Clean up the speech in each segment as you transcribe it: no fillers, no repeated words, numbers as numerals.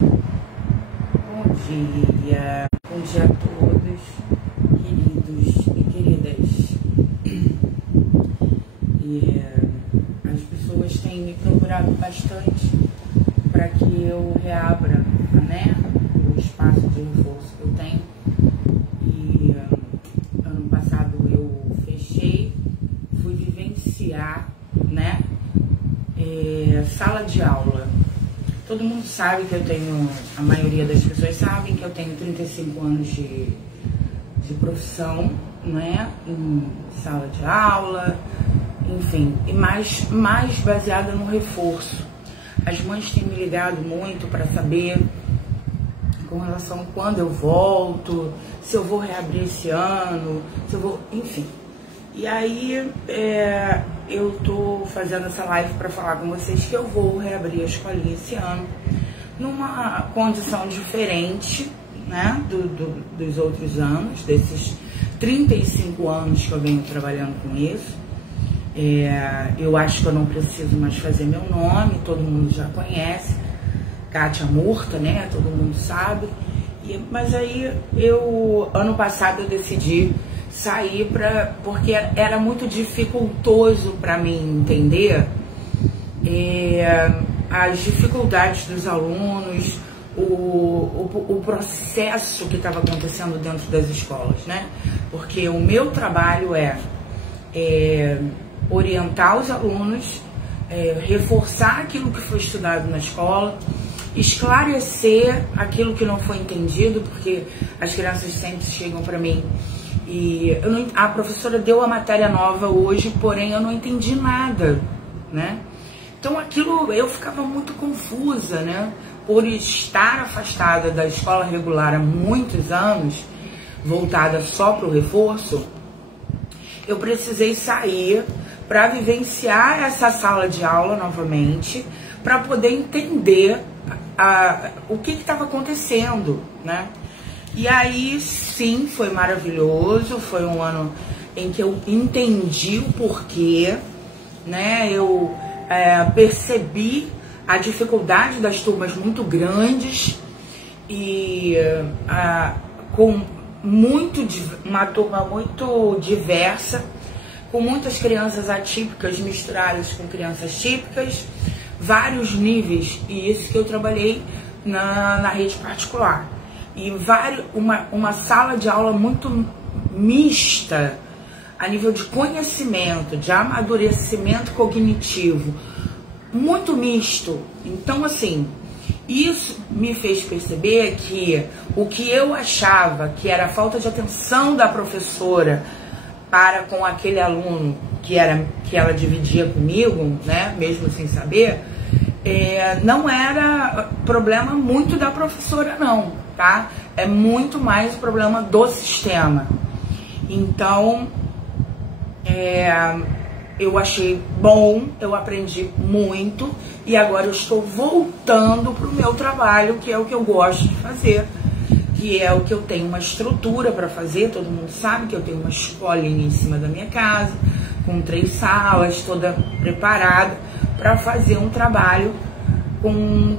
Bom dia a todos, queridos e queridas. As pessoas têm me procurado bastante para que eu reabra, né, o espaço de reforço que eu tenho. E ano passado eu fechei, fui vivenciar, né, sala de aula. Todo mundo sabe que eu tenho, a maioria das pessoas sabem que eu tenho 35 anos de profissão, né, em sala de aula, enfim, e mais baseada no reforço. As mães têm me ligado muito para saber com relação a quando eu volto, se eu vou reabrir esse ano, se eu vou, enfim. E aí eu tô fazendo essa live para falar com vocês que eu vou reabrir a escolinha esse ano numa condição diferente, né, dos outros anos, desses 35 anos que eu venho trabalhando com isso. Eu acho que eu não preciso mais fazer meu nome, todo mundo já conhece, Kátia Murta, né, todo mundo sabe. Mas aí ano passado eu decidi sair porque era muito dificultoso para mim entender as dificuldades dos alunos, o processo que estava acontecendo dentro das escolas, né? Porque o meu trabalho é orientar os alunos, reforçar aquilo que foi estudado na escola, esclarecer aquilo que não foi entendido, porque as crianças sempre chegam para mim e a professora deu a matéria nova hoje, porém eu não entendi nada, né? Então aquilo, eu ficava muito confusa, né? Por estar afastada da escola regular há muitos anos, voltada só para o reforço, eu precisei sair para vivenciar essa sala de aula novamente, para poder entender o que estava acontecendo, né? E aí, sim, foi maravilhoso, foi um ano em que eu entendi o porquê, né? Eu percebi a dificuldade das turmas muito grandes e com uma turma muito diversa, com muitas crianças atípicas misturadas com crianças típicas, vários níveis, e isso que eu trabalhei na rede particular. E uma sala de aula muito mista, a nível de conhecimento, de amadurecimento cognitivo, muito misto. Então, assim, isso me fez perceber que o que eu achava que era a falta de atenção da professora para com aquele aluno que ela dividia comigo, né, mesmo sem saber, não era problema muito da professora, não, tá? É muito mais o problema do sistema. Então, eu achei bom, eu aprendi muito e agora eu estou voltando para o meu trabalho, que é o que eu gosto de fazer, que é o que eu tenho uma estrutura para fazer. Todo mundo sabe que eu tenho uma escolinha em cima da minha casa, com 3 salas, toda preparada para fazer um trabalho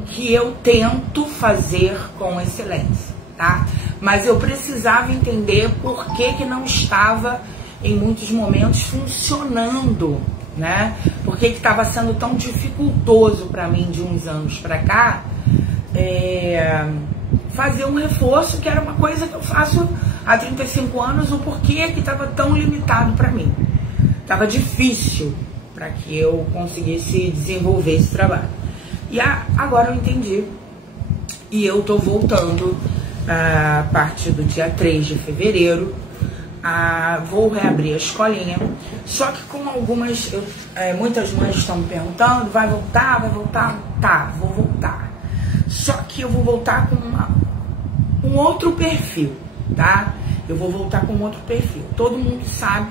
que eu tento fazer com excelência, tá? Mas eu precisava entender por que não estava, em muitos momentos, funcionando, né? Por que estava sendo tão dificultoso para mim de uns anos para cá, fazer um reforço, que era uma coisa que eu faço há 35 anos, o porquê que estava tão limitado para mim. Estava difícil para que eu conseguisse desenvolver esse trabalho. E agora eu entendi. E eu tô voltando a partir do dia 3 de fevereiro. Vou reabrir a escolinha. Só que com muitas mães estão me perguntando, vai voltar? Vai voltar? Tá, vou voltar. Só que eu vou voltar com um outro perfil, tá? Eu vou voltar com outro perfil. Todo mundo sabe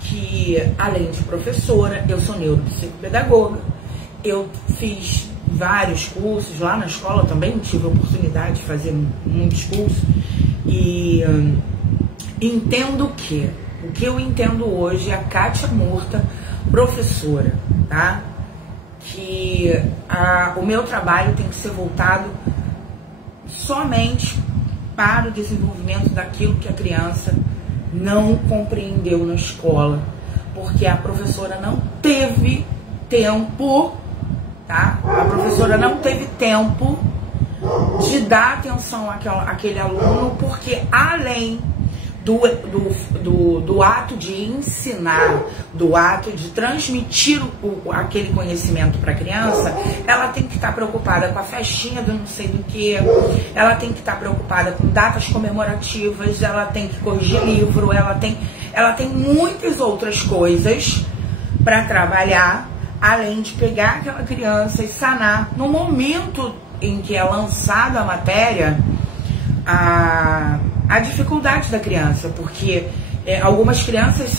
que, além de professora, eu sou neuropsicopedagoga. Eu fiz vários cursos lá na escola também, tive a oportunidade de fazer muitos cursos. E entendo que o que eu entendo hoje é a Kátia Murta, professora, tá? Que o meu trabalho tem que ser voltado somente para o desenvolvimento daquilo que a criança não compreendeu na escola, porque a professora não teve tempo, tá? A professora não teve tempo de dar atenção àquele aluno, porque além do ato de ensinar, do ato de transmitir aquele conhecimento para a criança, ela tem que estar preocupada com a festinha do não sei do que, ela tem que estar preocupada com datas comemorativas, ela tem que corrigir livro, ela tem muitas outras coisas para trabalhar, além de pegar aquela criança e sanar no momento em que é lançada a matéria, a dificuldade da criança, porque algumas crianças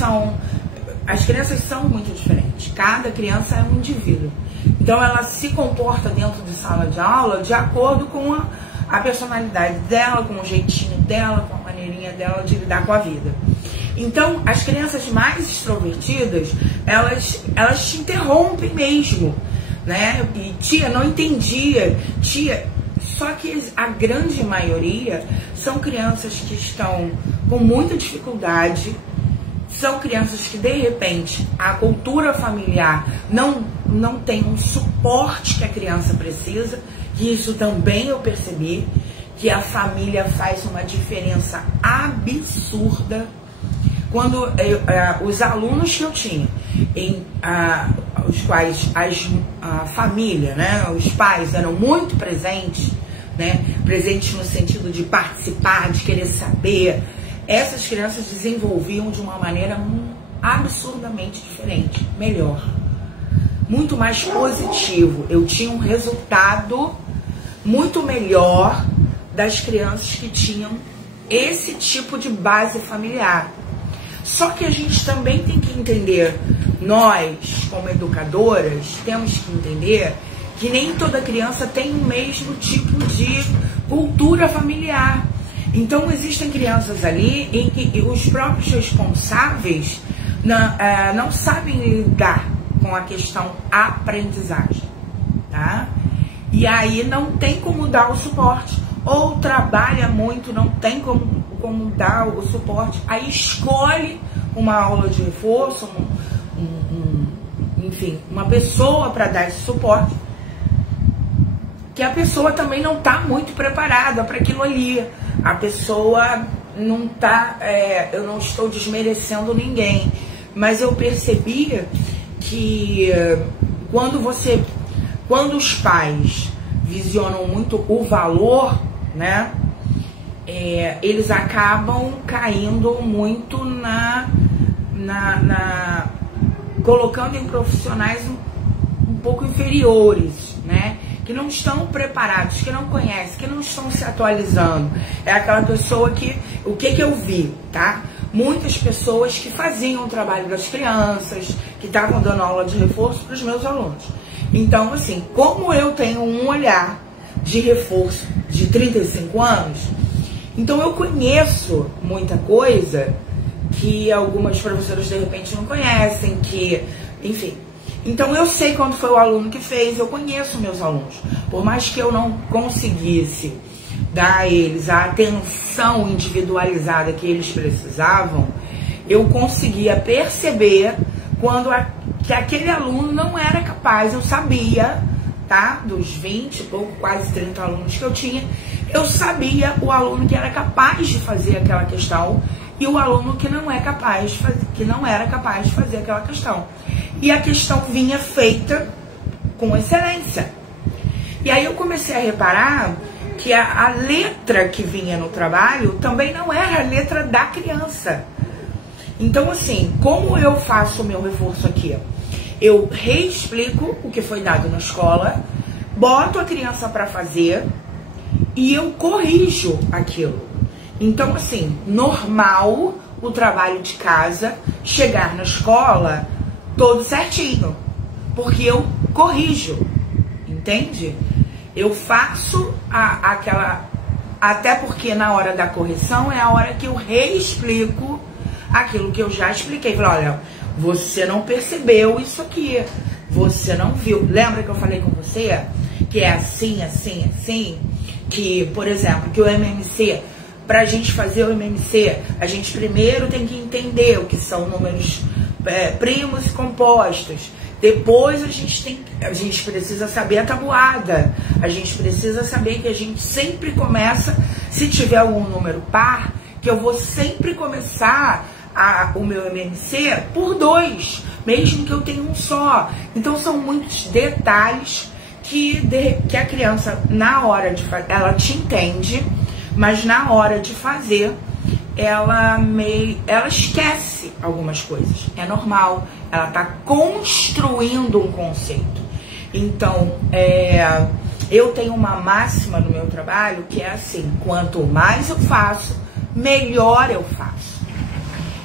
as crianças são muito diferentes, cada criança é um indivíduo, então ela se comporta dentro de sala de aula de acordo com a personalidade dela, com o jeitinho dela, com a maneirinha dela de lidar com a vida. Então as crianças mais extrovertidas, elas te interrompem mesmo, né? E tia, não entendia, tia. Só que a grande maioria são crianças que estão com muita dificuldade, são crianças que de repente a cultura familiar não tem um suporte que a criança precisa, que isso também eu percebi, que a família faz uma diferença absurda. Quando os alunos que eu tinha, os quais a família, né, os pais eram muito presentes, né, presentes no sentido de participar, de querer saber, essas crianças desenvolviam de uma maneira absurdamente diferente, melhor, muito mais positivo. Eu tinha um resultado muito melhor das crianças que tinham esse tipo de base familiar. Só que a gente também tem que entender, nós como educadoras temos que entender que nem toda criança tem o mesmo tipo de cultura familiar. Então existem crianças ali em que os próprios responsáveis não sabem lidar com a questão aprendizagem, tá? E aí não tem como dar o suporte, ou trabalha muito, não tem como dar o suporte, aí escolhe uma aula de reforço, enfim, uma pessoa para dar esse suporte, que a pessoa também não está muito preparada para aquilo ali. A pessoa não está, eu não estou desmerecendo ninguém, mas eu percebi que quando os pais visionam muito o valor, né, eles acabam caindo muito colocando em profissionais um pouco inferiores, né, que não estão preparados, que não conhecem, que não estão se atualizando. É aquela pessoa que, o que eu vi, tá? Muitas pessoas que faziam o trabalho das crianças, que estavam dando aula de reforço para os meus alunos. Então, assim, como eu tenho um olhar de reforço de 35 anos, então eu conheço muita coisa que algumas professoras de repente não conhecem, que, enfim. Então eu sei quando foi o aluno que fez, eu conheço meus alunos. Por mais que eu não conseguisse dar a eles a atenção individualizada que eles precisavam, eu conseguia perceber que aquele aluno não era capaz. Eu sabia, tá? Dos 20, pouco, quase 30 alunos que eu tinha, eu sabia o aluno que era capaz de fazer aquela questão e o aluno que não era capaz de fazer aquela questão. E a questão vinha feita com excelência. E aí eu comecei a reparar que a letra que vinha no trabalho também não era a letra da criança. Então, assim, como eu faço o meu reforço aqui? Eu reexplico o que foi dado na escola, boto a criança para fazer e eu corrijo aquilo. Então, assim, normal o trabalho de casa chegar na escola todo certinho, porque eu corrijo, entende? Eu faço até porque na hora da correção é a hora que eu reexplico aquilo que eu já expliquei. Falei, olha, você não percebeu isso aqui, você não viu. Lembra que eu falei com você que é assim, assim, assim? que, por exemplo, que o MMC, para a gente fazer o MMC, a gente primeiro tem que entender o que são números primos e compostos. Depois a gente precisa saber a tabuada. A gente precisa saber que a gente sempre começa, se tiver algum número par, que eu vou sempre começar o meu MMC por 2, mesmo que eu tenha um só. Então são muitos detalhes que a criança, na hora de fazer, ela te entende, mas na hora de fazer, ela esquece algumas coisas. É normal, ela está construindo um conceito. Então, eu tenho uma máxima no meu trabalho que é assim: quanto mais eu faço, melhor eu faço.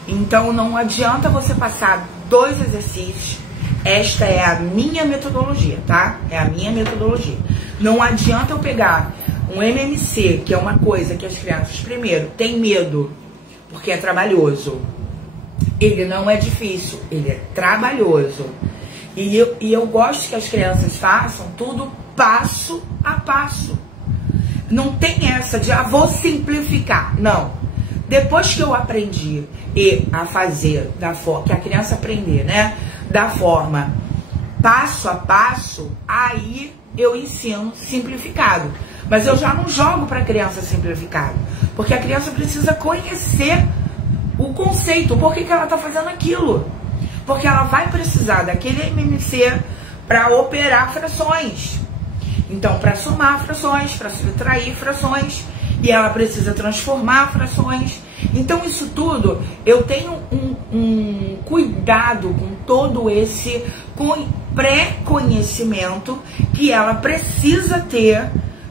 Então, não adianta você passar 2 exercícios. Esta é a minha metodologia, tá? É a minha metodologia. Não adianta eu pegar um MMC, que é uma coisa que as crianças, primeiro, têm medo, porque é trabalhoso. Ele não é difícil, ele é trabalhoso. E eu gosto que as crianças façam tudo passo a passo. Não tem essa de, vou simplificar. Não. Depois que eu aprendi a fazer da forma, que a criança aprender, né? Da forma passo a passo, aí eu ensino simplificado. Mas eu já não jogo para a criança simplificado, porque a criança precisa conhecer o conceito, por que ela está fazendo aquilo. Porque ela vai precisar daquele MMC para operar frações. Então, para somar frações, para subtrair frações, e ela precisa transformar frações. Então, isso tudo, eu tenho um cuidado com todo esse pré-conhecimento que ela precisa ter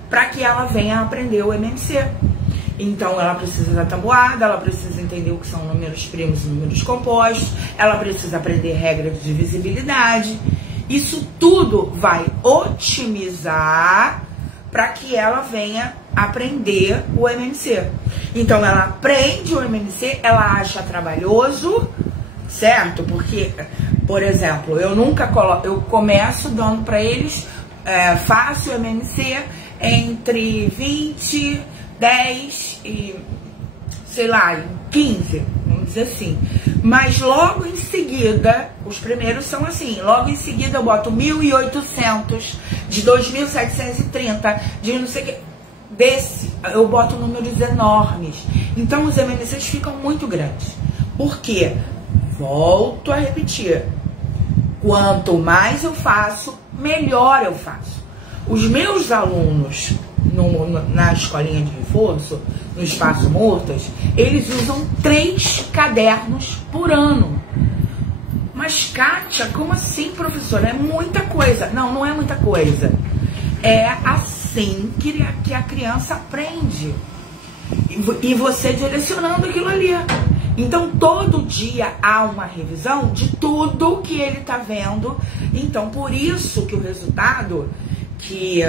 para que ela venha aprender o MMC. Então, ela precisa da tabuada, ela precisa entender o que são números primos e números compostos, ela precisa aprender regras de divisibilidade. Isso tudo vai otimizar para que ela venha aprender o MMC. Então, ela aprende o MMC, ela acha trabalhoso, certo? Porque, por exemplo, eu começo dando para eles fácil MMC entre 20, 10 e, sei lá, 15, vamos dizer assim. Mas logo em seguida, os primeiros são assim, logo em seguida eu boto 1.800, de 2.730, de não sei o que, eu boto números enormes. Então os MMCs ficam muito grandes. Por quê? Volto a repetir, quanto mais eu faço, melhor eu faço. Os meus alunos na escolinha de reforço, no Espaço Murtas, eles usam 3 cadernos por ano. Mas, Kátia, como assim, professora? É muita coisa. Não, não é muita coisa. É assim que a criança aprende. E você direcionando aquilo ali. Então, todo dia há uma revisão de tudo que ele está vendo. Então, por isso que o resultado, que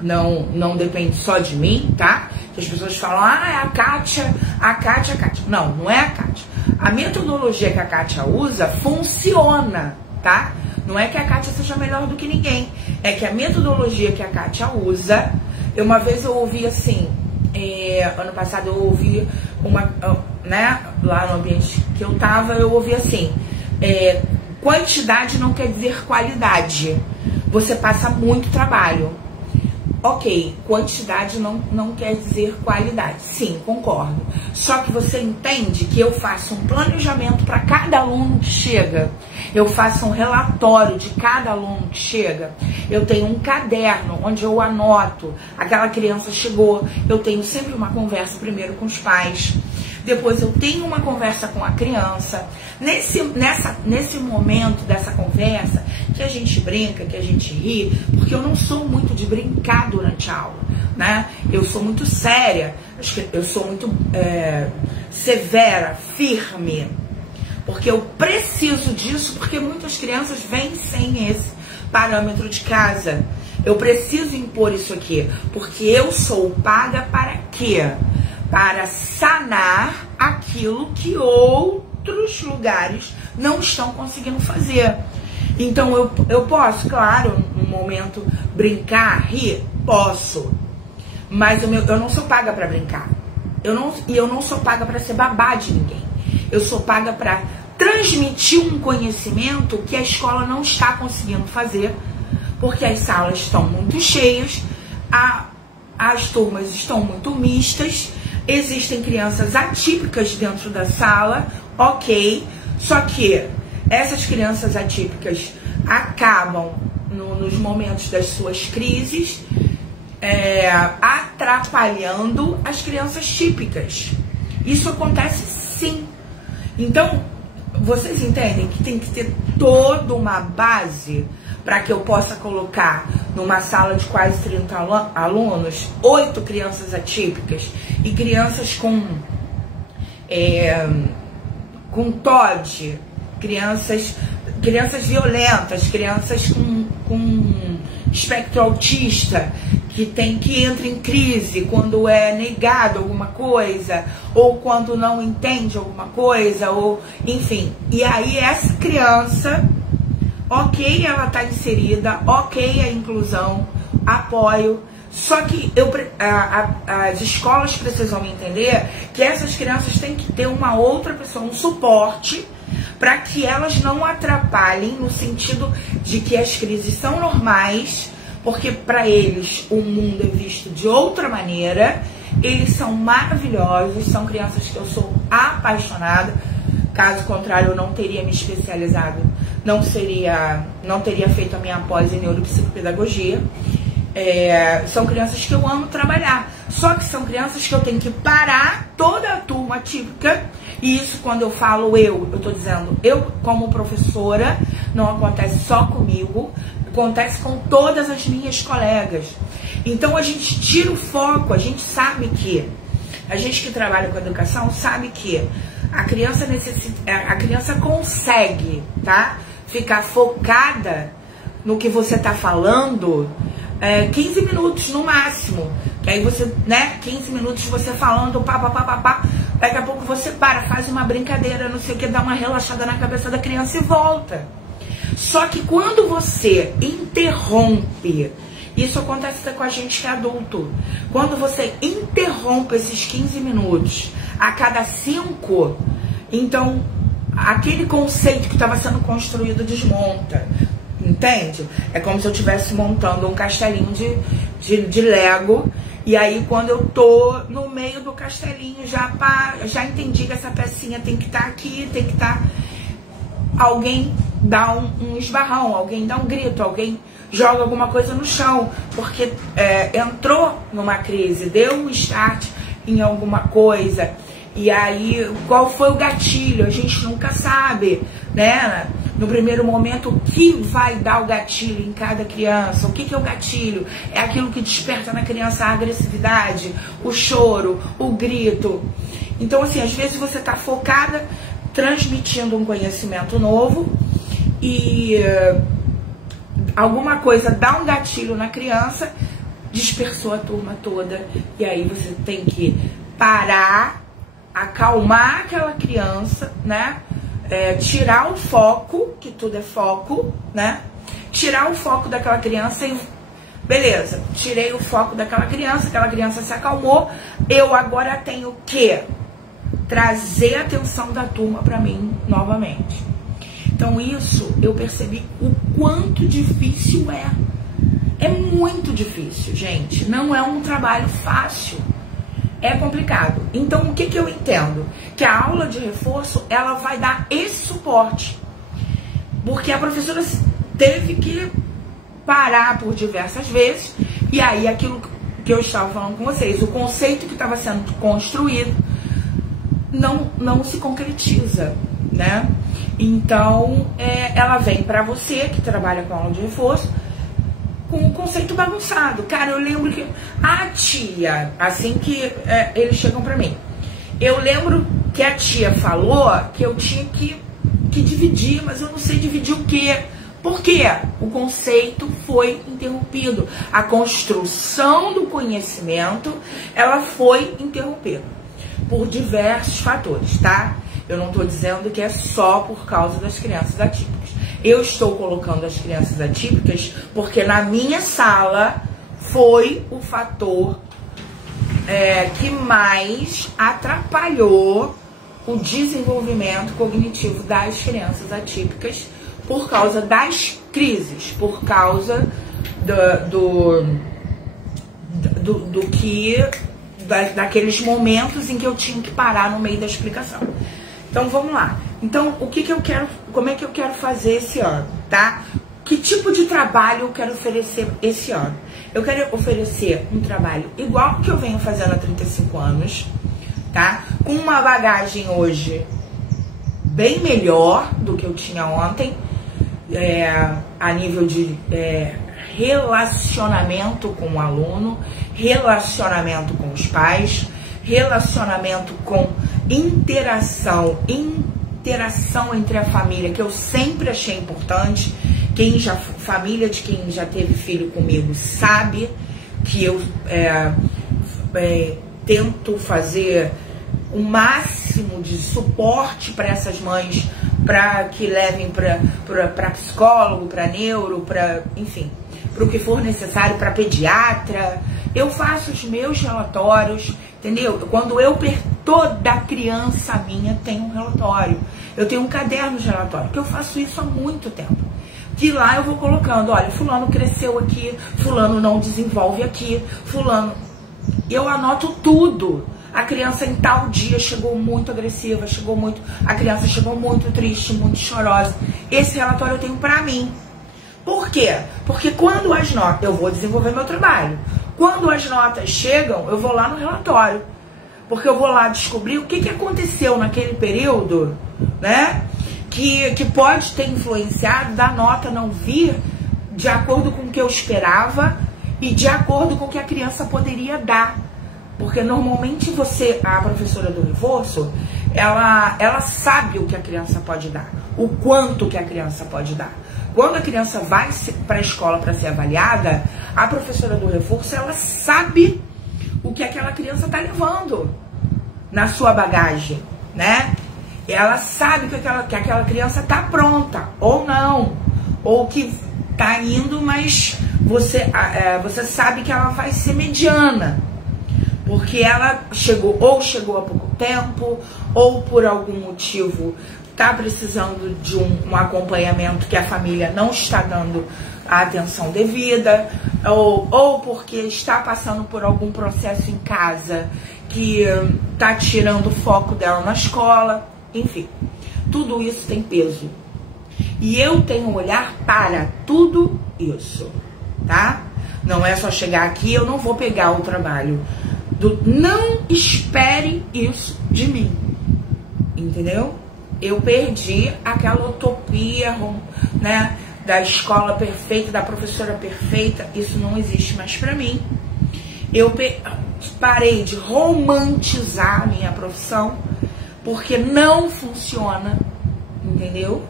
não depende só de mim, tá? Que as pessoas falam, é a Kátia. Não, não é a Kátia. A metodologia que a Kátia usa funciona, tá? Não é que a Kátia seja melhor do que ninguém. É que a metodologia que a Kátia usa... Uma vez eu ouvi assim... ano passado eu ouvi lá no ambiente que eu tava, eu ouvi assim... quantidade não quer dizer qualidade. Você passa muito trabalho. Ok, quantidade não quer dizer qualidade. Sim, concordo. Só que você entende que eu faço um planejamento para cada aluno que chega. Eu faço um relatório de cada aluno que chega. Eu tenho um caderno onde eu anoto. Aquela criança chegou. Eu tenho sempre uma conversa primeiro com os pais. Depois eu tenho uma conversa com a criança. Nesse momento dessa conversa, que a gente brinca, que a gente ri, porque eu não sou muito de brincar durante a aula, né? Eu sou muito séria, eu sou muito severa, firme, porque eu preciso disso, porque muitas crianças vêm sem esse parâmetro de casa. Eu preciso impor isso aqui, porque eu sou paga para quê? Para sanar aquilo que outros lugares não estão conseguindo fazer. Então eu posso, claro, num momento brincar, rir, posso. Mas eu não sou paga para brincar. Eu não sou paga para ser babá de ninguém. Eu sou paga para transmitir um conhecimento que a escola não está conseguindo fazer, porque as salas estão muito cheias, as turmas estão muito mistas, existem crianças atípicas dentro da sala, ok, só que essas crianças atípicas acabam, nos momentos das suas crises, atrapalhando as crianças típicas. Isso acontece sim. Então, vocês entendem que tem que ter toda uma base para que eu possa colocar numa sala de quase 30 alunos, 8 crianças atípicas e crianças com TOD, crianças violentas, crianças com espectro autista, que entra em crise quando é negado alguma coisa, ou quando não entende alguma coisa, ou enfim. E aí essa criança, ok, ela está inserida, ok, a inclusão, apoio, só que as escolas precisam entender que essas crianças têm que ter uma outra pessoa, um suporte, para que elas não atrapalhem, no sentido de que as crises são normais, porque para eles o mundo é visto de outra maneira, eles são maravilhosos, são crianças que eu sou apaixonada, caso contrário eu não teria me especializado, não teria feito a minha pós em neuropsicopedagogia. São crianças que eu amo trabalhar, só que são crianças que eu tenho que parar toda a turma típica, e isso quando eu falo eu tô dizendo eu como professora, não acontece só comigo, acontece com todas as minhas colegas. Então a gente tira o foco, a gente sabe que, a gente que trabalha com educação sabe que a criança consegue, tá? Ficar focada no que você tá falando 15 minutos no máximo. Que aí você, 15 minutos você falando, pá, daqui a pouco você faz uma brincadeira, não sei o que, dá uma relaxada na cabeça da criança e volta. Só que quando você interrompe, isso acontece com a gente que é adulto, quando você interrompe esses 15 minutos a cada 5, então aquele conceito que estava sendo construído desmonta, entende? É como se eu estivesse montando um castelinho de Lego, e aí quando eu tô no meio do castelinho, já entendi que essa pecinha tem que estar aqui, tem que estar... Alguém dá um esbarrão, alguém dá um grito, alguém joga alguma coisa no chão, porque entrou numa crise, deu um start em alguma coisa, e aí qual foi o gatilho? A gente nunca sabe, né? No primeiro momento, o que vai dar o gatilho em cada criança? O que é o gatilho? É aquilo que desperta na criança a agressividade, o choro, o grito. Então, assim, às vezes você está focada transmitindo um conhecimento novo e alguma coisa dá um gatilho na criança, dispersou a turma toda, e aí você tem que parar, acalmar aquela criança, né? Tirar o foco, que tudo é foco, né? Tirar o foco daquela criança e... Beleza, tirei o foco daquela criança se acalmou, eu agora tenho que trazer a atenção da turma para mim novamente. Então isso eu percebi o quanto difícil é. É muito difícil, gente. Não é um trabalho fácil. É complicado. Então o que eu entendo? Que a aula de reforço, ela vai dar esse suporte. Porque a professora teve que parar por diversas vezes, e aí aquilo que eu estava falando com vocês, o conceito que estava sendo construído não se concretiza, né? Então, ela vem para você que trabalha com aula de reforço com o conceito bagunçado. Cara, eu lembro que a tia, assim que eles chegam para mim, eu lembro que a tia falou que eu tinha que dividir, mas eu não sei dividir o quê. Por quê? O conceito foi interrompido. A construção do conhecimento, ela foi interrompida por diversos fatores, tá? Eu não estou dizendo que é só por causa das crianças atípicas. Eu estou colocando as crianças atípicas porque na minha sala foi o fator que mais atrapalhou o desenvolvimento cognitivo das crianças atípicas por causa das crises, por causa daqueles momentos em que eu tinha que parar no meio da explicação. Então vamos lá. Então o que eu quero, como é que eu quero fazer esse ano, tá? Que tipo de trabalho eu quero oferecer esse ano? Eu quero oferecer um trabalho igual que eu venho fazendo há 35 anos, tá? Com uma bagagem hoje bem melhor do que eu tinha ontem, a nível de relacionamento com o aluno, relacionamento com os pais, relacionamento com interação entre a família, que eu sempre achei importante. Família de quem já teve filho comigo sabe que eu tento fazer o máximo de suporte para essas mães, para que levem para psicólogo, para neuro, enfim, para o que for necessário, para pediatra. Eu faço os meus relatórios, entendeu? Quando toda criança minha tem um relatório. Eu tenho um caderno de relatório, que eu faço isso há muito tempo. Que lá eu vou colocando, olha, fulano cresceu aqui, fulano não desenvolve aqui, fulano... Eu anoto tudo. A criança em tal dia chegou muito agressiva, a criança chegou muito triste, muito chorosa. Esse relatório eu tenho pra mim. Por quê? Porque quando as notas... Eu vou desenvolver meu trabalho. Quando as notas chegam, eu vou lá no relatório. Porque eu vou lá descobrir o que aconteceu naquele período, né? Que pode ter influenciado da nota não vir de acordo com o que eu esperava e de acordo com o que a criança poderia dar. Porque normalmente a professora do reforço, ela sabe o que a criança pode dar, o quanto que a criança pode dar. Quando a criança vai para a escola para ser avaliada, a professora do reforço, ela sabe o que aquela criança está levando na sua bagagem, né? Ela sabe que aquela criança está pronta, ou não, ou que está indo, mas você sabe que ela vai ser mediana, porque ela chegou há pouco tempo, ou por algum motivo está precisando de um acompanhamento que a família não está dando a atenção devida, ou porque está passando por algum processo em casa que está tirando o foco dela na escola. Enfim, tudo isso tem peso. E eu tenho um olhar para tudo isso, tá? Não é só chegar aqui, eu não vou pegar o trabalho. Não espere isso de mim, entendeu? Eu perdi aquela utopia, né, da escola perfeita, da professora perfeita. Isso não existe mais pra mim. Eu parei de romantizar a minha profissão, porque não funciona, entendeu?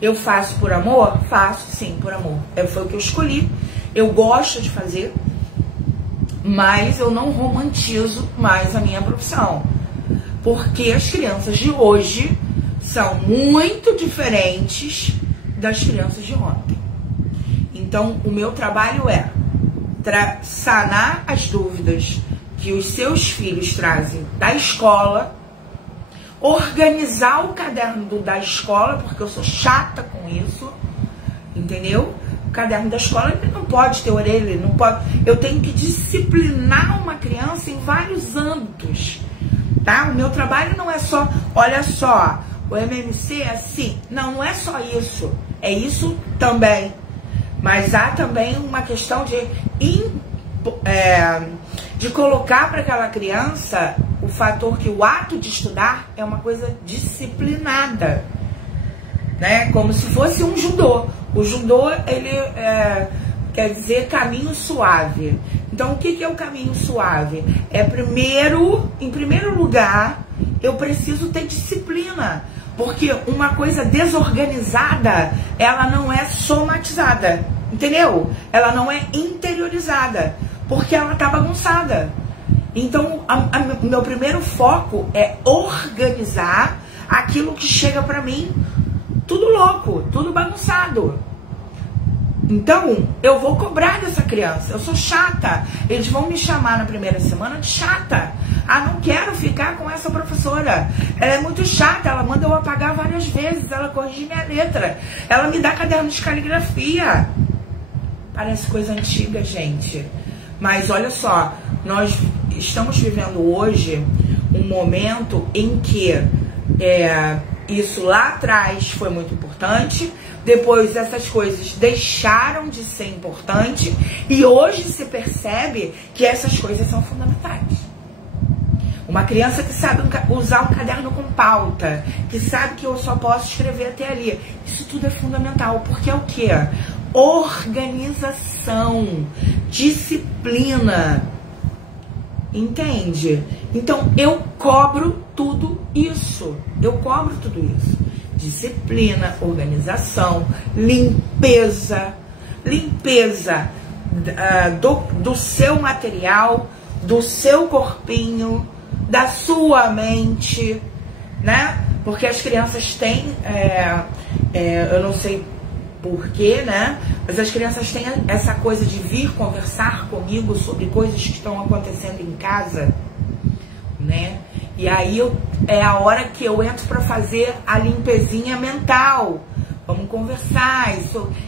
Eu faço por amor? Faço, sim, por amor. Foi o que eu escolhi. Eu gosto de fazer, mas eu não romantizo mais a minha profissão. Porque as crianças de hoje são muito diferentes das crianças de ontem. Então, o meu trabalho é sanar as dúvidas que os seus filhos trazem da escola, organizar o caderno da escola, porque eu sou chata com isso, entendeu? O caderno da escola, ele não pode ter orelha, ele não pode... Eu tenho que disciplinar uma criança em vários âmbitos, tá? O meu trabalho não é só, olha só, o MMC é assim. Não, não é só isso. É isso também. Mas há também uma questão de colocar para aquela criança o fator que o ato de estudar é uma coisa disciplinada, né? Como se fosse um judô. O judô, ele quer dizer caminho suave. Então, o que é o caminho suave? Em primeiro lugar, eu preciso ter disciplina. Porque uma coisa desorganizada, ela não é somatizada, entendeu? Ela não é interiorizada, porque ela tá bagunçada. Então, meu primeiro foco é organizar aquilo que chega pra mim tudo louco, tudo bagunçado. Então, eu vou cobrar dessa criança. Eu sou chata. Eles vão me chamar na primeira semana de chata. Ah, não quero ficar com essa professora. Ela é muito chata. Ela manda eu apagar várias vezes. Ela corrige minha letra. Ela me dá caderno de caligrafia. Parece coisa antiga, gente. Mas olha só, nós estamos vivendo hoje um momento em que isso lá atrás foi muito importante, depois essas coisas deixaram de ser importantes e hoje se percebe que essas coisas são fundamentais. Uma criança que sabe usar um caderno com pauta, que sabe que eu só posso escrever até ali, isso tudo é fundamental, porque é o quê? Organização, disciplina, entende? Então eu cobro tudo isso, disciplina, organização, limpeza do seu material, do seu corpinho, da sua mente, né? Porque as crianças têm, eu não sei porquê, né? Mas as crianças têm essa coisa de vir conversar comigo sobre coisas que estão acontecendo em casa, né? E aí é a hora que eu entro para fazer a limpezinha mental. Vamos conversar,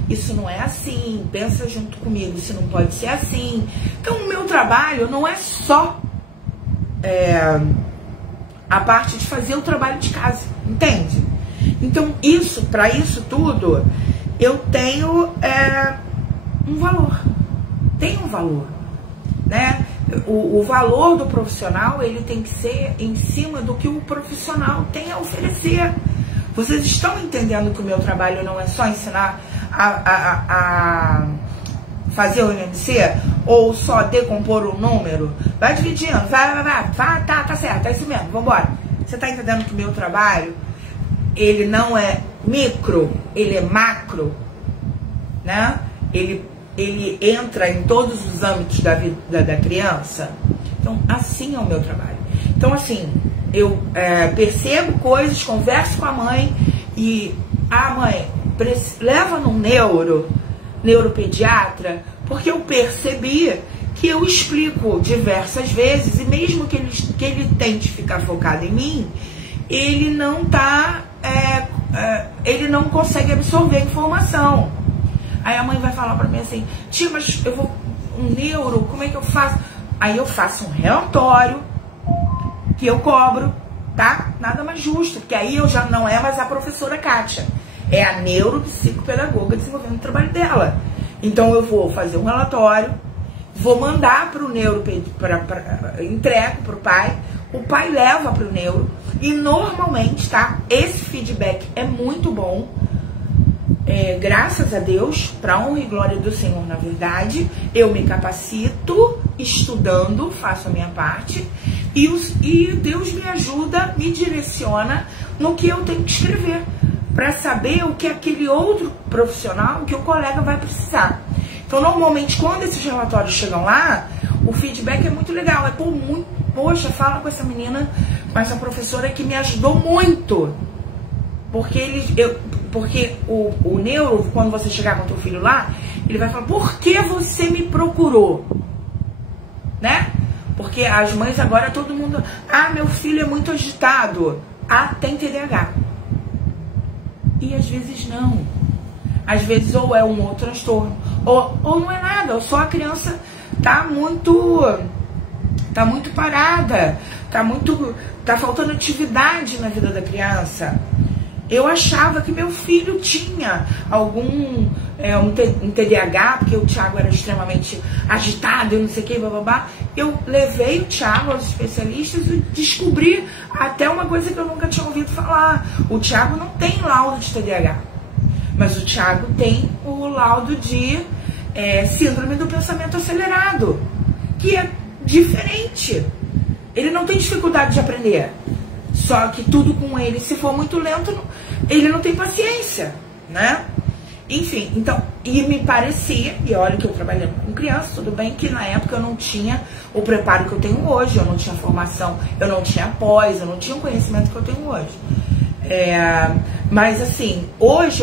isso não é assim, pensa junto comigo, isso não pode ser assim. Então o meu trabalho não é só a parte de fazer o trabalho de casa, entende? Então para isso tudo, eu tenho um valor, né? O valor do profissional, ele tem que ser em cima do que o profissional tem a oferecer. Vocês estão entendendo que o meu trabalho não é só ensinar a fazer o IMC ou só decompor um número? Vai dividindo, vai, tá certo, é isso mesmo, vambora. Você tá entendendo que o meu trabalho, ele não é micro, ele é macro, né? Ele entra em todos os âmbitos da vida da criança. Então, assim é o meu trabalho. Então, assim, eu percebo coisas, converso com a mãe e mãe, leva num neuropediatra, porque eu percebi que eu explico diversas vezes, e mesmo que ele tente ficar focado em mim, ele não ele não consegue absorver a informação. Aí a mãe vai falar pra mim assim, tia, mas eu vou um neuro, como é que eu faço? Aí eu faço um relatório que eu cobro, tá? Nada mais justo, porque aí eu já não é mais a professora Kátia, é a neuropsicopedagoga desenvolvendo o trabalho dela. Então eu vou fazer um relatório, vou mandar pro neuro, entrego pro pai, o pai leva pro neuro, e normalmente, tá? Esse feedback é muito bom. Graças a Deus, para honra e glória do Senhor, na verdade, eu me capacito estudando, faço a minha parte, e Deus me ajuda, me direciona no que eu tenho que escrever, para saber o que aquele outro profissional, que o colega vai precisar. Então, normalmente, quando esses relatórios chegam lá, o feedback é muito legal, poxa, fala com essa menina, com essa professora que me ajudou muito. Porque o neuro, quando você chegar com o teu filho lá, ele vai falar, por que você me procurou? Né? Porque as mães agora, todo mundo, meu filho é muito agitado. Tem TDAH. E às vezes não. Às vezes ou é um outro transtorno, ou não é nada, ou só a criança tá muito parada, tá faltando atividade na vida da criança. Eu achava que meu filho tinha algum um TDAH, porque o Thiago era extremamente agitado e não sei o que, bababá. Eu levei o Thiago aos especialistas e descobri até uma coisa que eu nunca tinha ouvido falar. O Thiago não tem laudo de TDAH, mas o Thiago tem o laudo de síndrome do pensamento acelerado, que é diferente. Ele não tem dificuldade de aprender, só que tudo com ele, se for muito lento, ele não tem paciência, né? Enfim, então, e me parecia, e olha que eu trabalhando com criança, tudo bem que na época eu não tinha o preparo que eu tenho hoje, eu não tinha formação, eu não tinha pós, eu não tinha o conhecimento que eu tenho hoje. Mas assim, hoje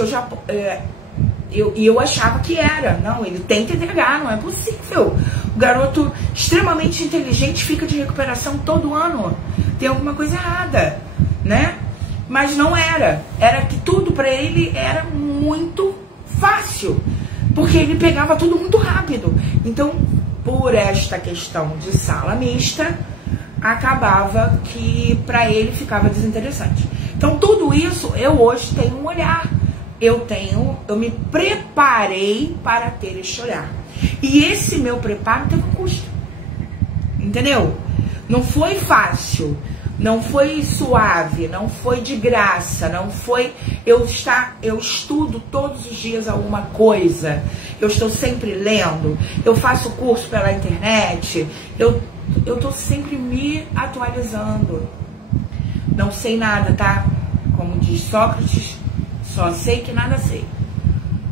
eu achava que era. Não, ele tem TDAH, não é possível. O garoto extremamente inteligente fica de recuperação todo ano. Tem alguma coisa errada, né? Mas não era. Era que tudo para ele era muito fácil, porque ele pegava tudo muito rápido. Então, por esta questão de sala mista, acabava que para ele ficava desinteressante. Então, tudo isso, eu hoje tenho um olhar. Eu me preparei para ter este olhar. E esse meu preparo teve um custo. Entendeu? Não foi fácil, não foi suave, não foi de graça, não foi eu estudo todos os dias alguma coisa, eu estou sempre lendo, eu faço curso pela internet, eu estou sempre me atualizando. Não sei nada, tá? Como diz Sócrates, só sei que nada sei.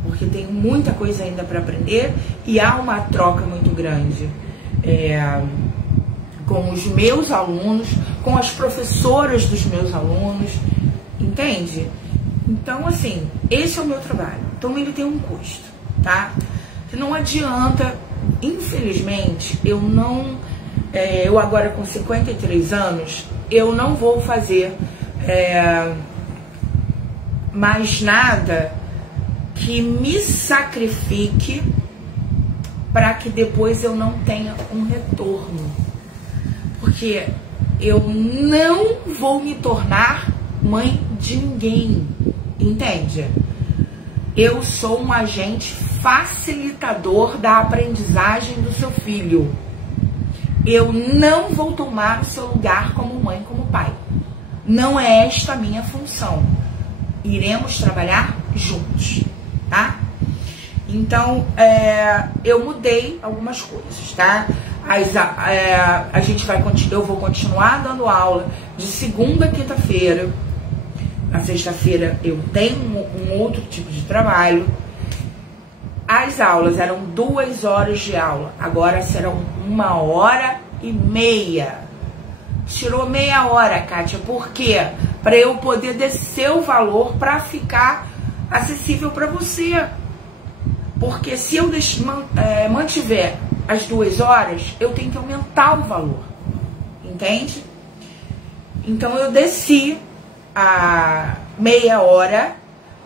Porque tem muita coisa ainda para aprender e há uma troca muito grande com os meus alunos, com as professoras dos meus alunos, entende? Então, assim, esse é o meu trabalho. Então, ele tem um custo, tá? Não adianta, infelizmente, eu agora com 53 anos, eu não vou fazer mais nada que me sacrifique para que depois eu não tenha um retorno. Porque eu não vou me tornar mãe de ninguém, entende? Eu sou um agente facilitador da aprendizagem do seu filho. Eu não vou tomar o seu lugar como mãe, como pai. Não é esta a minha função. Iremos trabalhar juntos, tá? Então, eu mudei algumas coisas, tá? Eu vou continuar dando aula de segunda a quinta-feira. Na sexta-feira eu tenho um outro tipo de trabalho. As aulas eram 2 horas de aula, agora serão 1h30. Tirou meia hora, Kátia. Por quê? Para eu poder descer o valor para ficar acessível para você. Porque se eu mantiver as 2 horas, eu tenho que aumentar o valor. Entende? Então eu desci a meia hora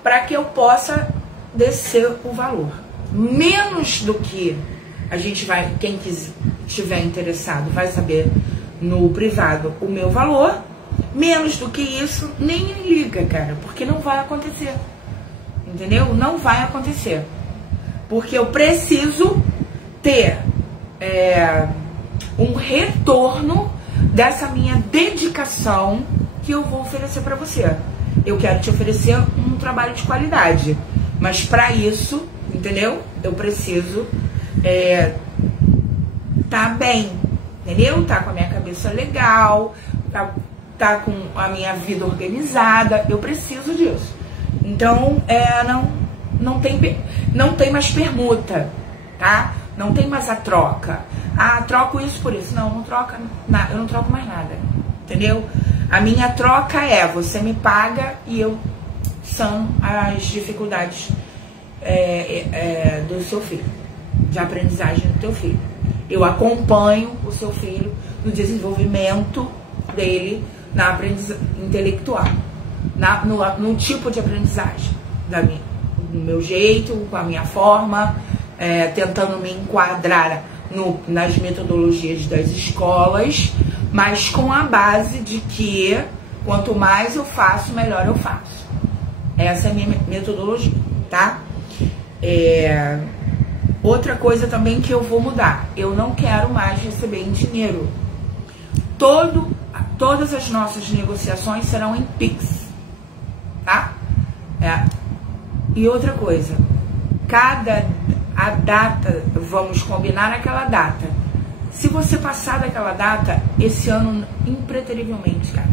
para que eu possa descer o valor. Menos do que a gente vai, quem estiver interessado vai saber no privado o meu valor. Menos do que isso, nem liga, cara, porque não vai acontecer. Entendeu? Não vai acontecer. Porque eu preciso ter um retorno dessa minha dedicação que eu vou oferecer para você. Eu quero te oferecer um trabalho de qualidade, mas para isso, entendeu? Eu preciso tá bem, entendeu? Tá com a minha cabeça legal, tá com a minha vida organizada. Eu preciso disso. Então, não tem mais permuta, tá? Não tem mais a troca. Ah, troco isso por isso. Não troca nada. Eu não troco mais nada, entendeu? A minha troca é, você me paga e eu sano as dificuldades do seu filho, de aprendizagem do teu filho. Eu acompanho o seu filho no desenvolvimento dele na aprendizagem intelectual, no tipo de aprendizagem, do meu jeito, com a minha forma, tentando me enquadrar nas metodologias das escolas, mas com a base de que quanto mais eu faço, melhor eu faço. Essa é a minha metodologia, tá? Outra coisa também que eu vou mudar, eu não quero mais receber em dinheiro. Todas as nossas negociações serão em Pix, tá? E outra coisa, a data, vamos combinar aquela data. Se você passar daquela data, esse ano, impreterivelmente, cara,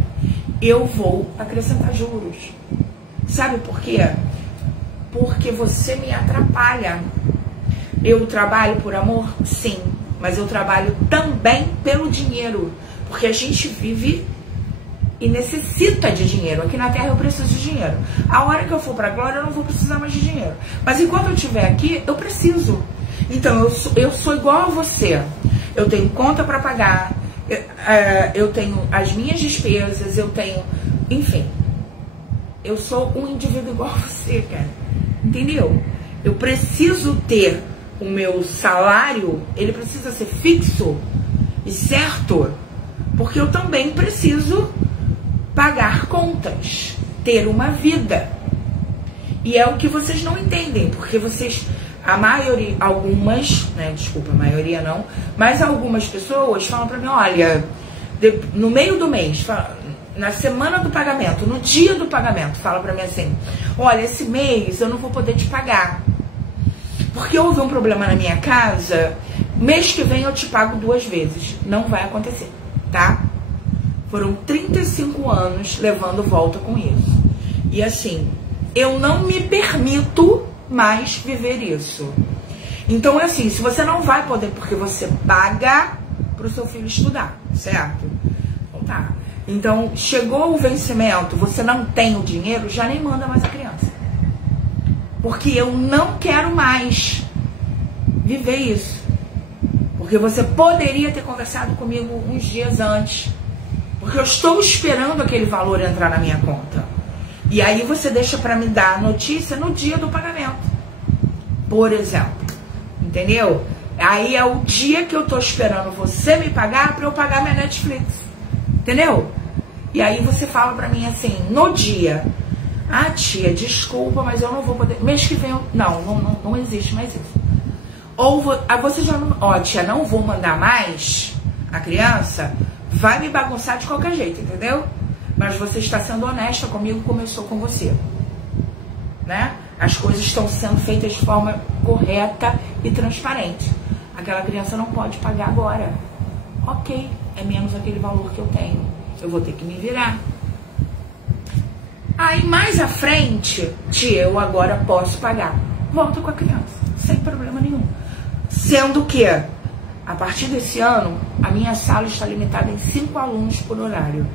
eu vou acrescentar juros. Sabe por quê? Porque você me atrapalha. Eu trabalho por amor? Sim. Mas eu trabalho também pelo dinheiro. Porque a gente vive e necessita de dinheiro. Aqui na Terra eu preciso de dinheiro. A hora que eu for para a glória eu não vou precisar mais de dinheiro. Mas enquanto eu estiver aqui, eu preciso. Então eu sou igual a você. Eu tenho conta para pagar, eu tenho as minhas despesas, eu tenho... Enfim, eu sou um indivíduo igual a você, cara. Entendeu? Eu preciso ter o meu salário, ele precisa ser fixo e certo, porque eu também preciso pagar contas, ter uma vida. E é o que vocês não entendem, porque vocês, a maioria, algumas, né, desculpa, a maioria não, mas algumas pessoas falam pra mim, olha, no meio do mês, na semana do pagamento, no dia do pagamento, fala pra mim assim, olha, esse mês eu não vou poder te pagar, porque houve um problema na minha casa, mês que vem eu te pago 2 vezes. Não vai acontecer, tá? Foram 35 anos levando volta com isso. E assim, eu não me permito mais viver isso. Então é assim, se você não vai poder, porque você paga pro seu filho estudar, certo? Então tá. Então, chegou o vencimento, você não tem o dinheiro, já nem manda mais a criança. Porque eu não quero mais viver isso. Porque você poderia ter conversado comigo uns dias antes. Porque eu estou esperando aquele valor entrar na minha conta. E aí você deixa para me dar a notícia no dia do pagamento. Por exemplo. Entendeu? Aí é o dia que eu tô esperando você me pagar para eu pagar minha Netflix. Entendeu? E aí você fala pra mim assim, no dia... Ah, tia, desculpa, mas eu não vou poder... Mês que vem eu... Não existe mais isso. Ou você já não... Ó, tia, não vou mandar mais a criança, vai me bagunçar de qualquer jeito, entendeu? Mas você está sendo honesta comigo, começou com você. Né? As coisas estão sendo feitas de forma correta e transparente. Aquela criança não pode pagar agora. Ok, é menos aquele valor que eu tenho. Eu vou ter que me virar. Aí mais à frente, tia, eu agora posso pagar. Volta com a criança, sem problema nenhum. Sendo que, a partir desse ano, a minha sala está limitada em 5 alunos por horário.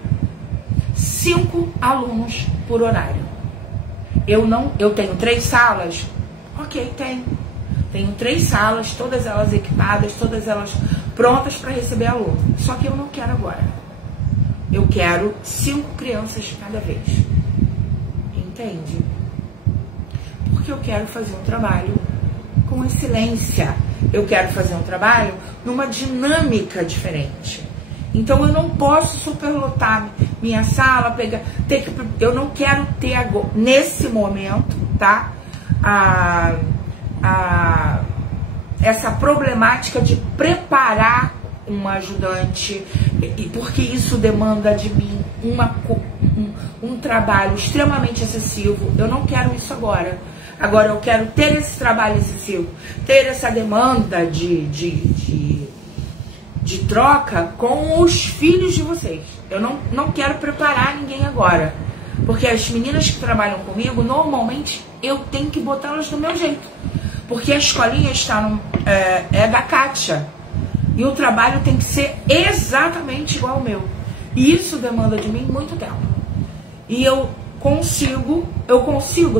5 alunos por horário. Eu tenho 3 salas? Ok, tenho. Tenho 3 salas, todas elas equipadas, todas elas prontas para receber aluno. Só que eu não quero agora. Eu quero 5 crianças cada vez. Entende? Porque eu quero fazer um trabalho com excelência. Eu quero fazer um trabalho numa dinâmica diferente. Então eu não posso superlotar minha sala, eu não quero ter agora, nesse momento, tá? Essa problemática de preparar uma ajudante, porque isso demanda de mim um trabalho extremamente excessivo. Eu não quero isso agora. Agora eu quero ter esse trabalho excessivo, ter essa demanda de troca com os filhos de vocês. Eu não quero preparar ninguém agora, porque as meninas que trabalham comigo, normalmente eu tenho que botá-las do meu jeito, porque a escolinha está é da Kátia, e o trabalho tem que ser exatamente igual ao meu. E isso demanda de mim muito tempo. E eu consigo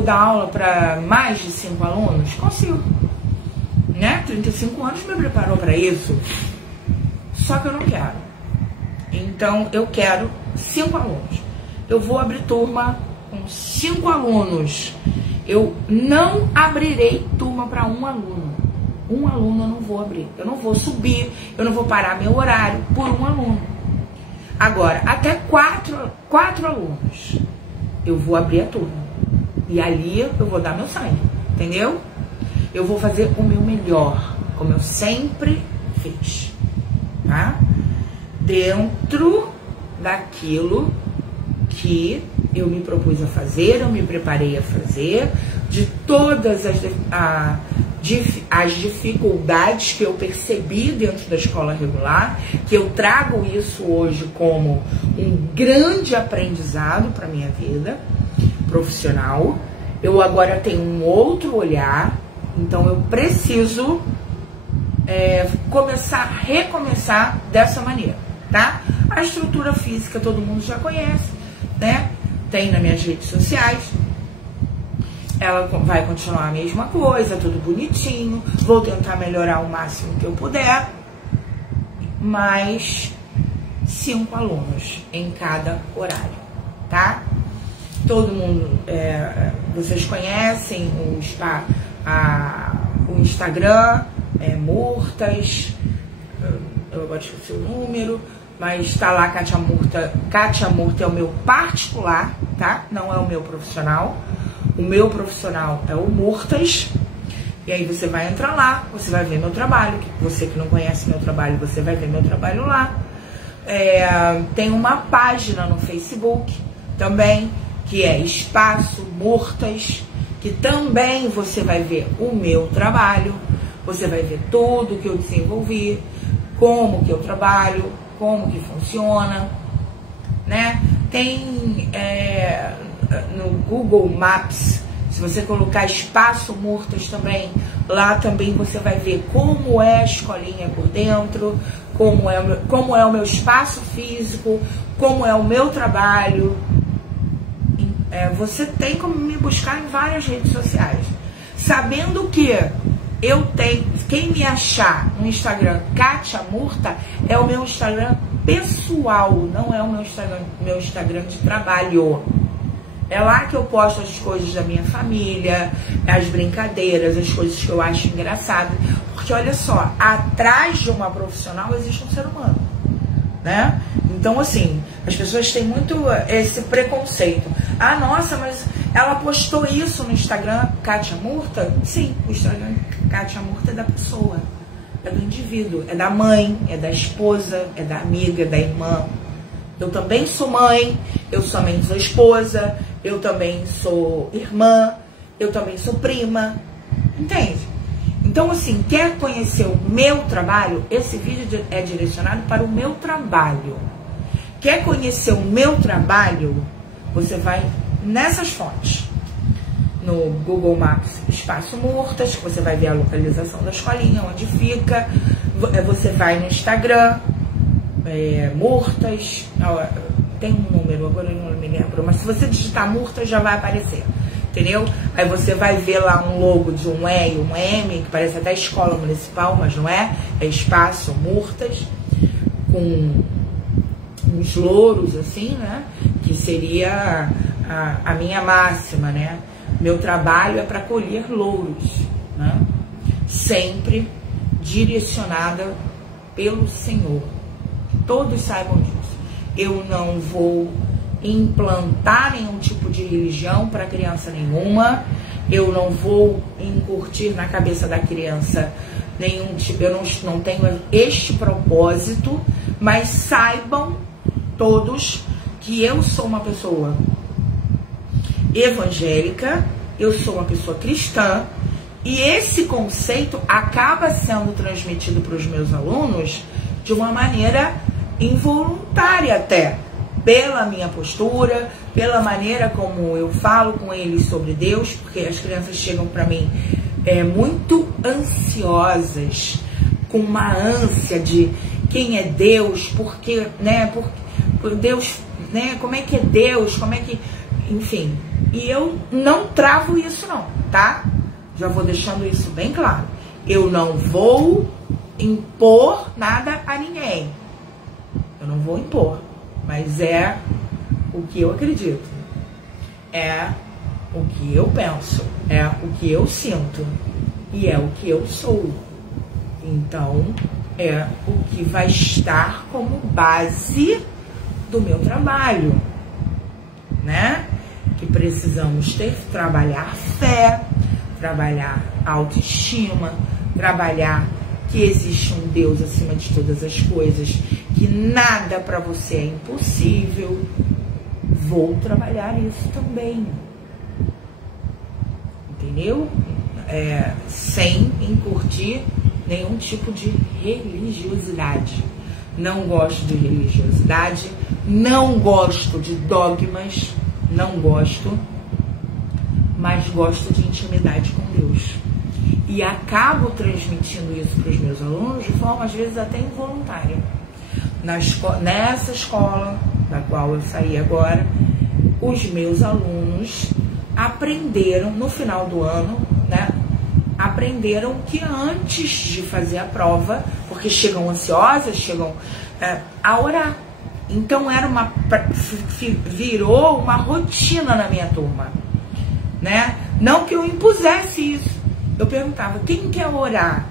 dar aula para mais de 5 alunos? Consigo. Né? 35 anos me preparou para isso. Só que eu não quero. Então, eu quero 5 alunos. Eu vou abrir turma com 5 alunos. Eu não abrirei turma para 1 aluno. 1 aluno eu não vou abrir. Eu não vou subir, eu não vou parar meu horário por 1 aluno. Agora, até 4 alunos, eu vou abrir a turma. E ali eu vou dar meu sangue, entendeu? Eu vou fazer o meu melhor, como eu sempre fiz, tá? Dentro daquilo que eu me propus a fazer, eu me preparei a fazer, de todas as dificuldades que eu percebi dentro da escola regular, que eu trago isso hoje como um grande aprendizado para minha vida profissional. Eu agora tenho um outro olhar, então eu preciso recomeçar dessa maneira, tá? A estrutura física todo mundo já conhece, né, tem nas minhas redes sociais. Ela vai continuar a mesma coisa, tudo bonitinho. Vou tentar melhorar o máximo que eu puder. Mais 5 alunos em cada horário, tá? Todo mundo, vocês conhecem o Instagram, Murtas, eu agora esqueci o número, mas tá lá, Kátia Murta. Kátia Murta é o meu particular, tá? Não é o meu profissional. O meu profissional é o Murtas. E aí você vai entrar lá, você vai ver meu trabalho. Você que não conhece meu trabalho, você vai ver meu trabalho lá. Tem uma página no Facebook também, que é Espaço Murtas, que também você vai ver o meu trabalho. Você vai ver tudo que eu desenvolvi, como que eu trabalho, como que funciona, né? Tem no Google Maps, se você colocar Espaço Murtas também, lá também você vai ver como é a escolinha por dentro, como é o meu espaço físico, como é o meu trabalho. Você tem como me buscar em várias redes sociais, sabendo que eu tenho, quem me achar no Instagram Kátia Murta é o meu Instagram pessoal, não é o meu Instagram de trabalho. É lá que eu posto as coisas da minha família, as brincadeiras, as coisas que eu acho engraçado. Porque olha só, atrás de uma profissional existe um ser humano, né? Então assim, as pessoas têm muito esse preconceito. Ah, nossa, mas ela postou isso no Instagram Kátia Murta? Sim, o Instagram Kátia Murta é da pessoa, é do indivíduo, é da mãe, é da esposa, é da amiga, é da irmã. Eu também sou mãe, eu também sou esposa, eu também sou irmã, eu também sou prima, entende? Então assim, quer conhecer o meu trabalho? Esse vídeo é direcionado para o meu trabalho. Quer conhecer o meu trabalho? Você vai nessas fontes. No Google Maps, Espaço Murtas, que você vai ver a localização da escolinha, onde fica. Você vai no Instagram, Murtas, tem um número, agora eu não me lembro, mas se você digitar Murtas já vai aparecer, entendeu? Aí você vai ver lá um logo de um E e um M, que parece até escola municipal, mas não é, é Espaço Murtas, com uns louros assim, né, que seria a minha máxima, né? Meu trabalho é para colher louros, né? Sempre direcionada pelo Senhor. Todos saibam disso. Eu não vou implantar nenhum tipo de religião para criança nenhuma. Eu não vou incutir na cabeça da criança nenhum tipo. Eu não tenho este propósito, mas saibam todos que eu sou uma pessoa evangélica, eu sou uma pessoa cristã, e esse conceito acaba sendo transmitido para os meus alunos de uma maneira involuntária até, pela minha postura, pela maneira como eu falo com eles sobre Deus, porque as crianças chegam para mim muito ansiosas, com uma ânsia de quem é Deus, porque, né, por Deus, né, como é que é Deus, como é que, enfim, e eu não travo isso não, tá? Já vou deixando isso bem claro. Eu não vou impor nada a ninguém. Eu não vou impor, mas é o que eu acredito, é o que eu penso, é o que eu sinto e é o que eu sou. Então, é o que vai estar como base do meu trabalho, né? Que precisamos trabalhar fé, trabalhar autoestima, trabalhar que existe um Deus acima de todas as coisas, que nada para você é impossível. Vou trabalhar isso também, entendeu? Sem incutir nenhum tipo de religiosidade. Não gosto de religiosidade, não gosto de dogmas, não gosto, mas gosto de intimidade com Deus. E acabo transmitindo isso para os meus alunos de forma, às vezes, até involuntária. Nessa escola da qual eu saí agora, os meus alunos aprenderam no final do ano, né? Aprenderam que antes de fazer a prova, porque chegam ansiosas, chegam a orar. Então virou uma rotina na minha turma, né? Não que eu impusesse isso. Eu perguntava, quem quer orar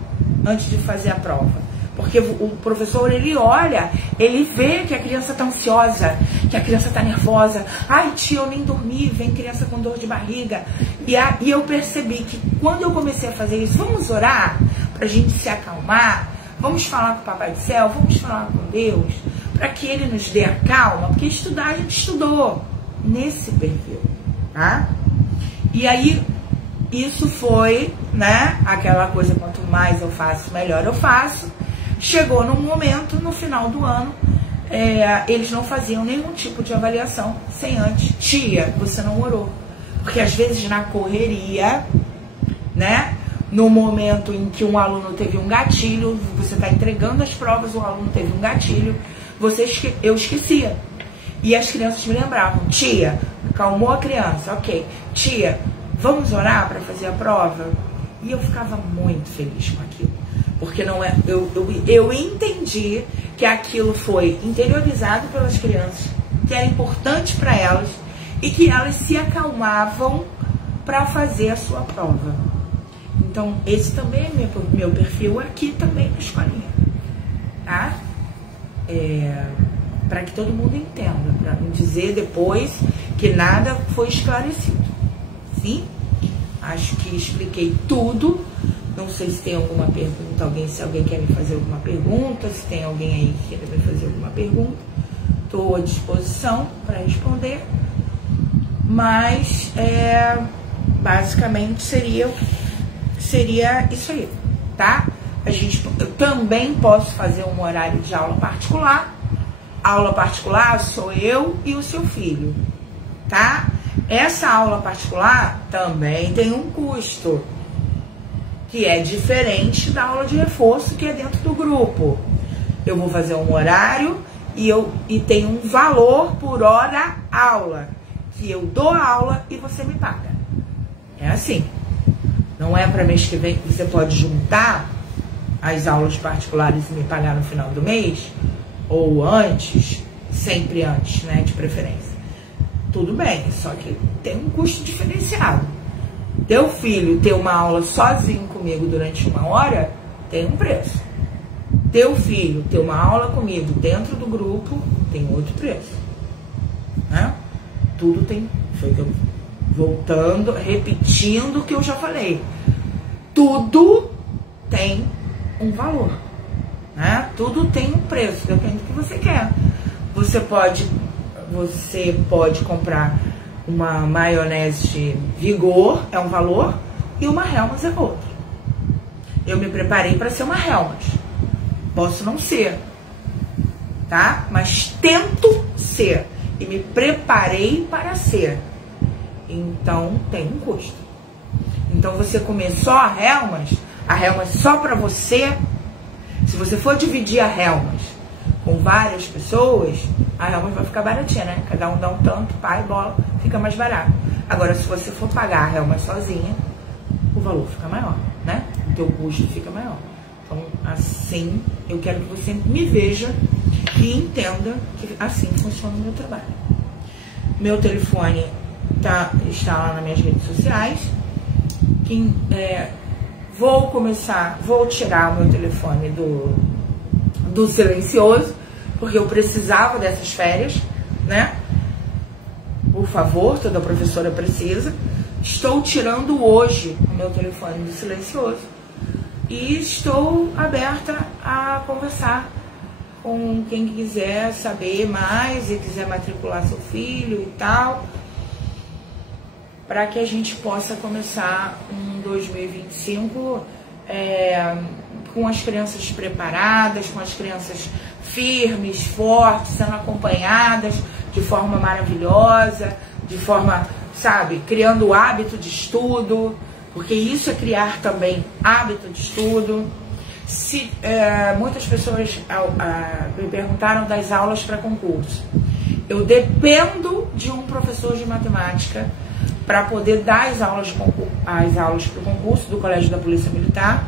antes de fazer a prova? Porque o professor, ele olha, ele vê que a criança está ansiosa, que a criança está nervosa. Ai, tia, eu nem dormi, vem criança com dor de barriga. E eu percebi que quando eu comecei a fazer isso, vamos orar para a gente se acalmar, vamos falar com o Papai do Céu, vamos falar com Deus, para que Ele nos dê a calma, porque estudar a gente estudou nesse perfil, tá? E aí, isso foi, né, aquela coisa, quanto mais eu faço, melhor eu faço. Chegou num momento, no final do ano, eles não faziam nenhum tipo de avaliação sem antes, tia, você não orou. Porque às vezes na correria, né, no momento em que um aluno teve um gatilho, você está entregando as provas, o aluno teve um gatilho, eu esquecia. E as crianças me lembravam, tia, acalmou a criança, ok, tia, vamos orar para fazer a prova? E eu ficava muito feliz com aquilo. Porque não é, eu entendi que aquilo foi interiorizado pelas crianças, que era importante para elas e que elas se acalmavam para fazer a sua prova. Então, esse também é meu perfil aqui também na escolinha, tá? Para que todo mundo entenda, para não dizer depois que nada foi esclarecido. Sim? Acho que expliquei tudo. Não sei se tem alguma pergunta, se alguém quer me fazer alguma pergunta, se tem alguém aí que quer me fazer alguma pergunta. Estou à disposição para responder. Mas, basicamente, seria isso aí, tá? Eu também posso fazer um horário de aula particular. Aula particular sou eu e o seu filho, tá? Essa aula particular também tem um custo, que é diferente da aula de reforço, que é dentro do grupo. Eu vou fazer um horário e tem um valor por hora aula, que eu dou aula e você me paga. É assim. Não é para mês que vem que você pode juntar as aulas particulares e me pagar no final do mês, ou antes, sempre antes, né, de preferência. Tudo bem, só que tem um custo diferenciado. Teu filho ter uma aula sozinho comigo durante 1 hora tem um preço. Teu filho ter uma aula comigo dentro do grupo tem outro preço, né? Tudo tem, voltando, repetindo o que eu já falei. Tudo tem um valor, né? Tudo tem um preço, depende do que você quer. Você pode comprar uma maionese Vigor, é um valor, e uma Hellmann's é outro. Eu me preparei para ser uma Hellmann's. Posso não ser, tá? Mas tento ser. E me preparei para ser. Então, tem um custo. Então, você comer só a Hellmann's só para você, se você for dividir a Hellmann's com várias pessoas, a Hellmann's vai ficar baratinha, né? Cada um dá um tanto, pai, bola, fica mais barato. Agora, se você for pagar a Hellmann's sozinha, o valor fica maior, né? O teu custo fica maior. Então, assim, eu quero que você me veja e entenda que assim funciona o meu trabalho. Meu telefone está lá nas minhas redes sociais. Vou tirar o meu telefone do silencioso, porque eu precisava dessas férias, né? Por favor, toda professora precisa. Estou tirando hoje o meu telefone do silencioso e estou aberta a conversar com quem quiser saber mais e quiser matricular seu filho e tal, para que a gente possa começar um 2025 com as crianças preparadas, com as crianças firmes, fortes, sendo acompanhadas de forma maravilhosa, de forma, sabe, criando o hábito de estudo, porque isso é criar também hábito de estudo. Muitas pessoas me perguntaram das aulas para concurso. Eu dependo de um professor de matemática para poder dar as aulas para o concurso do Colégio da Polícia Militar.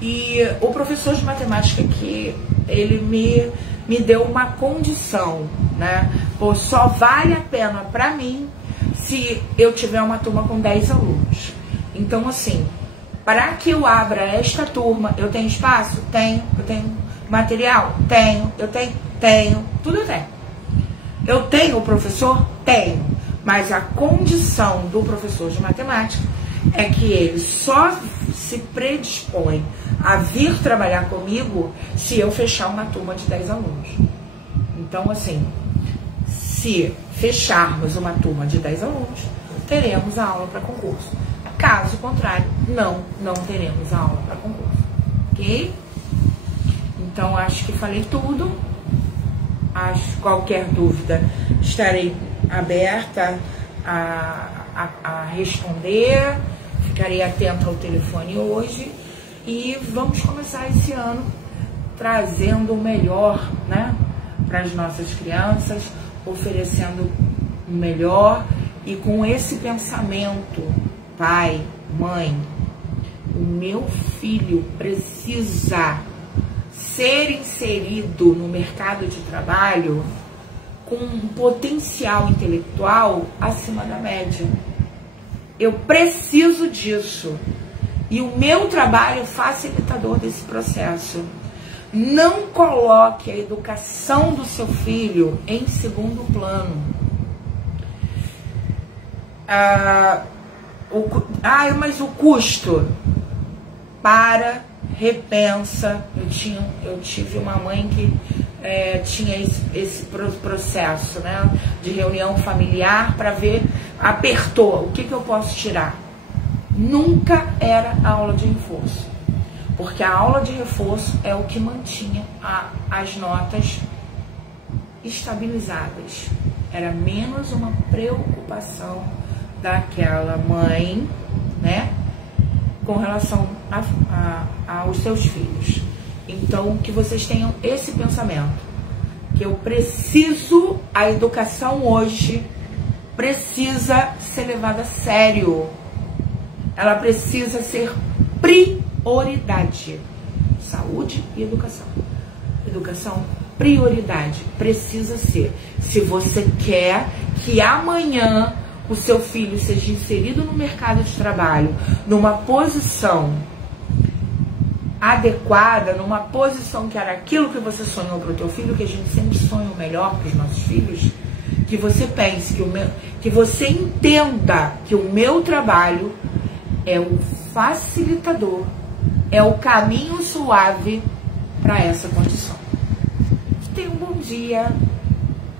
E o professor de matemática aqui, ele me deu uma condição, né? Pô, só vale a pena para mim se eu tiver uma turma com 10 alunos. Então, assim, para que eu abra esta turma, eu tenho espaço? Tenho. Eu tenho material? Tenho. Eu tenho. Tudo eu tenho. Eu tenho o professor? Tenho. Mas a condição do professor de matemática é que ele só se predispõe a vir trabalhar comigo se eu fechar uma turma de 10 alunos. Então, assim, se fecharmos uma turma de 10 alunos, teremos a aula para concurso. Caso contrário, não teremos a aula para concurso. Ok? Então, acho que falei tudo. Qualquer dúvida, estarei aberta a responder. Ficarei atenta ao telefone hoje. E vamos começar esse ano trazendo o melhor, né, para as nossas crianças, oferecendo o melhor e com esse pensamento: pai, mãe, o meu filho precisa ser inserido no mercado de trabalho com um potencial intelectual acima da média. Eu preciso disso. E o meu trabalho é facilitador desse processo. Não coloque a educação do seu filho em segundo plano. Mas o custo. Repensa. Eu tive uma mãe que tinha esse processo, né, de reunião familiar para ver, apertou, o que eu posso tirar? Nunca era a aula de reforço, porque a aula de reforço é o que mantinha as notas estabilizadas. Era menos uma preocupação daquela mãe, né, com relação aos seus filhos. Então, que vocês tenham esse pensamento, que eu preciso, a educação hoje precisa ser levada a sério. Ela precisa ser prioridade. Saúde e educação. Educação, prioridade. Precisa ser. Se você quer que amanhã o seu filho seja inserido no mercado de trabalho, numa posição adequada, numa posição que era aquilo que você sonhou para o teu filho, que a gente sempre sonha o melhor para os nossos filhos, que você pense, que você entenda que o meu trabalho é o facilitador, é o caminho suave para essa condição. Tenha um bom dia.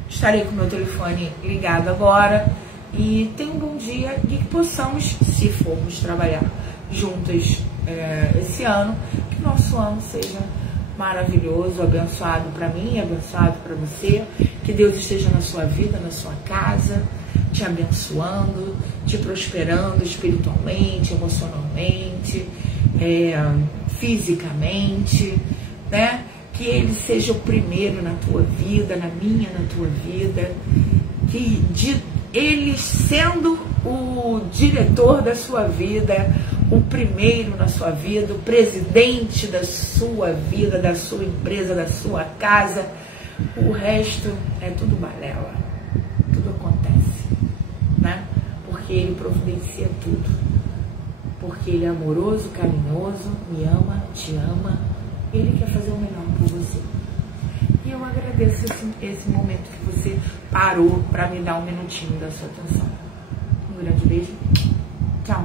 Estarei com o meu telefone ligado agora. E tenha um bom dia e que possamos, se formos trabalhar juntas esse ano, que nosso ano seja maravilhoso, abençoado para mim, abençoado para você. Que Deus esteja na sua vida, na sua casa, te abençoando, te prosperando espiritualmente, emocionalmente, fisicamente, né? Que Ele seja o primeiro na tua vida, na minha, na tua vida. Que Ele sendo o diretor da sua vida, o primeiro na sua vida, o presidente da sua vida, da sua empresa, da sua casa, o resto é tudo balela, tudo acontece, né? Porque Ele providencia tudo, porque Ele é amoroso, carinhoso, me ama, te ama, Ele quer fazer o melhor por você. E eu agradeço esse momento que você parou para me dar um minutinho da sua atenção. Um grande beijo. Tchau.